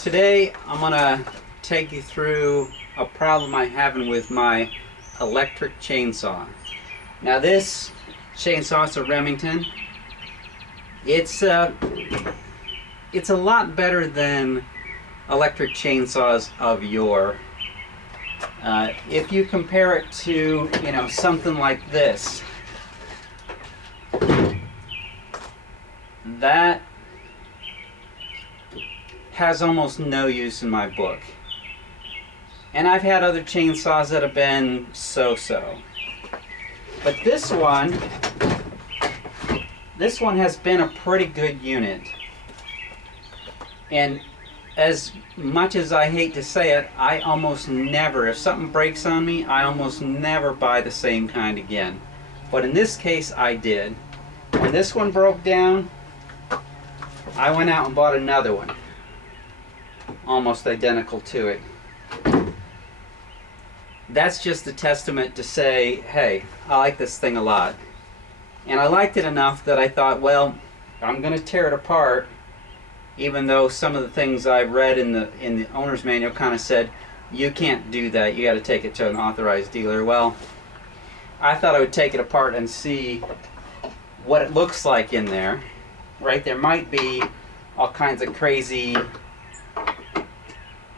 Today I'm gonna take you through a problem I'm having with my electric chainsaw. Now this chainsaw is a Remington. It's a lot better than electric chainsaws of yore. If you compare it to, something like this, that has almost no use in my book. And I've had other chainsaws that have been so-so. But this one has been a pretty good unit. And as much as I hate to say it, I almost never, if something breaks on me, I almost never buy the same kind again. But in this case, I did. When this one broke down, I went out and bought another one, almost identical to it. That's just a testament to say, hey, I like this thing a lot. And I liked it enough that I thought, well, I'm going to tear it apart, even though some of the things I read in the owner's manual kind of said, you can't do that, you got to take it to an authorized dealer. Well, I thought I would take it apart and see what it looks like in there. Right, there might be all kinds of crazy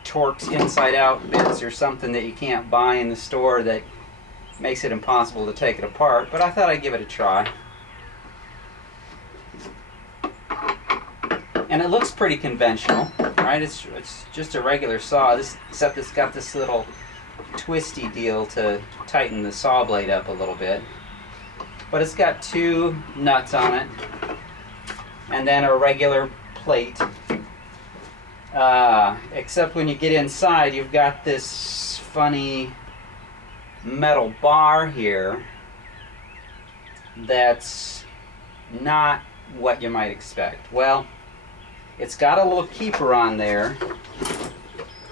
Torx inside out bits or something that you can't buy in the store that makes it impossible to take it apart, but I thought I'd give it a try. And it looks pretty conventional, right? It's just a regular saw, except it's got this little twisty deal to tighten the saw blade up a little bit. But it's got two nuts on it, and then a regular plate. Except when you get inside, you've got this funny metal bar here that's not what you might expect. Well, it's got a little keeper on there,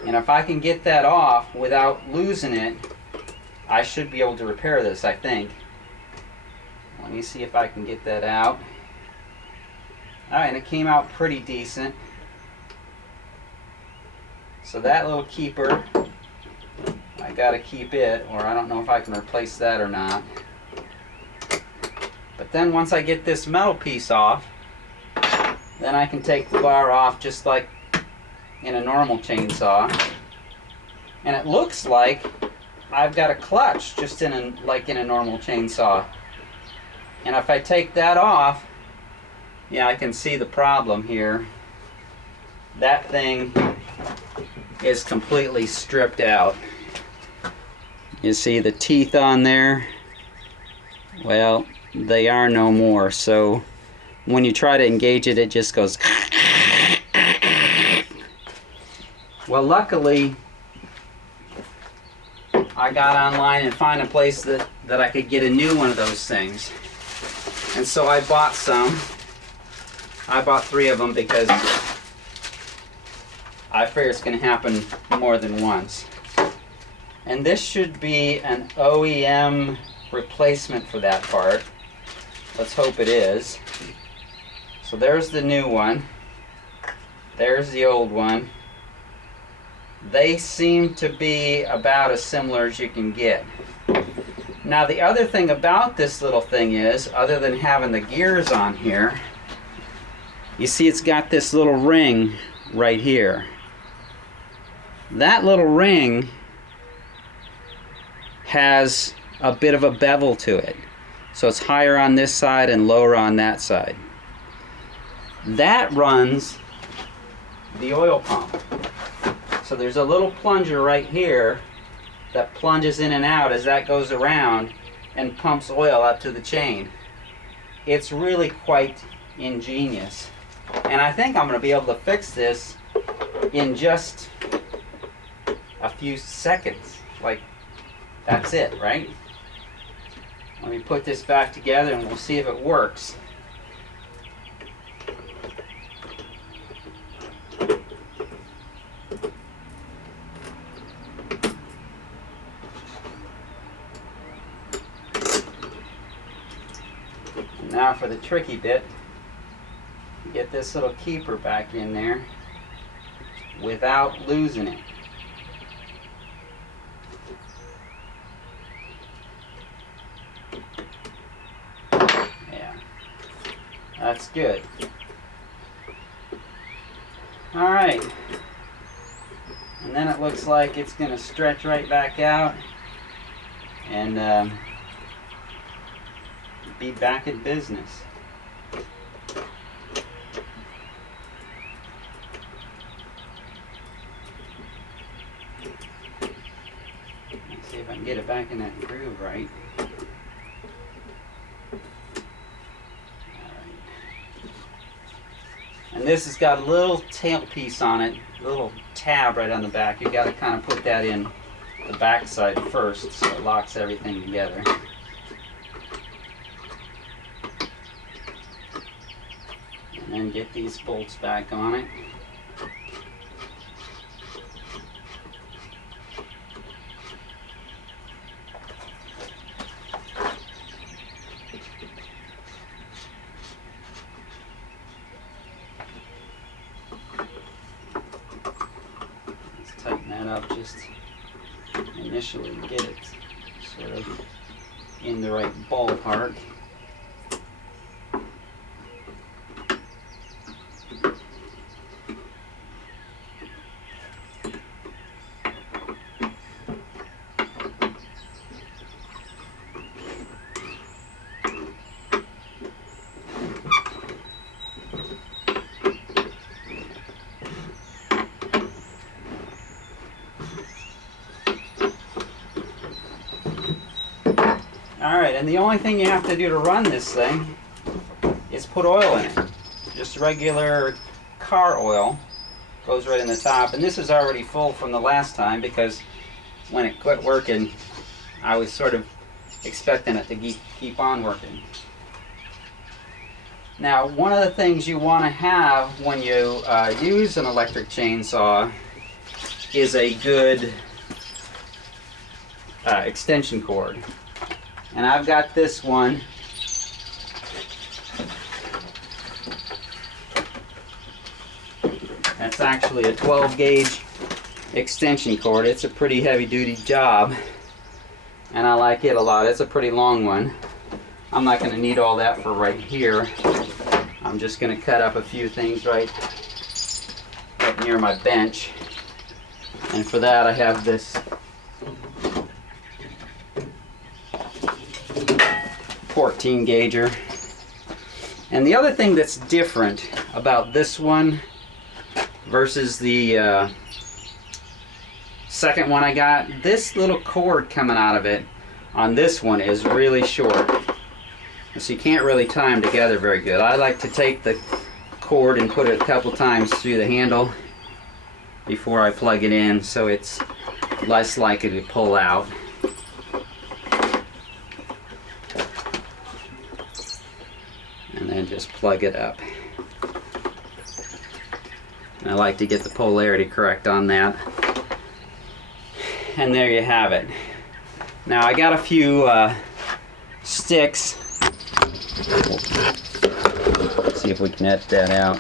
and if I can get that off without losing it, I should be able to repair this, I think. Let me see if I can get that out. Alright, and it came out pretty decent. So that little keeper, I gotta keep it, or I don't know if I can replace that or not. But then once I get this metal piece off, then I can take the bar off just like in a normal chainsaw. And it looks like I've got a clutch just like in a normal chainsaw. And if I take that off, yeah, I can see the problem here. That thing is completely stripped out. You see the teeth on there? Well, they are no more. So when you try to engage it, it just goes. Well, luckily, I got online and found a place that I could get a new one of those things. And so I bought some. I bought 3 of them because I figure it's going to happen more than once. And this should be an OEM replacement for that part. Let's hope it is. So there's the new one. There's the old one. They seem to be about as similar as you can get. Now the other thing about this little thing is, other than having the gears on here, you see it's got this little ring right here. That little ring has a bit of a bevel to it. So it's higher on this side and lower on that side. That runs the oil pump. So there's a little plunger right here that plunges in and out as that goes around and pumps oil up to the chain. It's really quite ingenious. And I think I'm going to be able to fix this in just a few seconds. Like, that's it, right? Let me put this back together and we'll see if it works. Now for the tricky bit. Get this little keeper back in there. without losing it. Yeah, that's good. All right, and then it looks like it's going to stretch right back out and be back in business. Let's see if I can get it back in that groove right. And this has got a little tailpiece on it, a little tab right on the back. You've got to kind of put that in the back side first so it locks everything together. And then get these bolts back on it. Tighten that up just initially to get it sort of in the right ballpark. Alright, and the only thing you have to do to run this thing is put oil in it. Just regular car oil goes right in the top, and this is already full from the last time because when it quit working I was sort of expecting it to keep on working. Now, one of the things you want to have when you use an electric chainsaw is a good extension cord. And I've got this one. That's actually a 12 gauge extension cord. It's a pretty heavy duty job and I like it a lot. It's a pretty long one. I'm not going to need all that for right here. I'm just going to cut up a few things right near my bench. And for that I have this 14 gauger. And the other thing that's different about this one versus the second one I got, this little cord coming out of it on this one is really short. So you can't really tie them together very good. I like to take the cord and put it a couple times through the handle before I plug it in so it's less likely to pull out. And then just plug it up. And I like to get the polarity correct on that. And there you have it. Now I got a few sticks. Let's see if we can edit that out.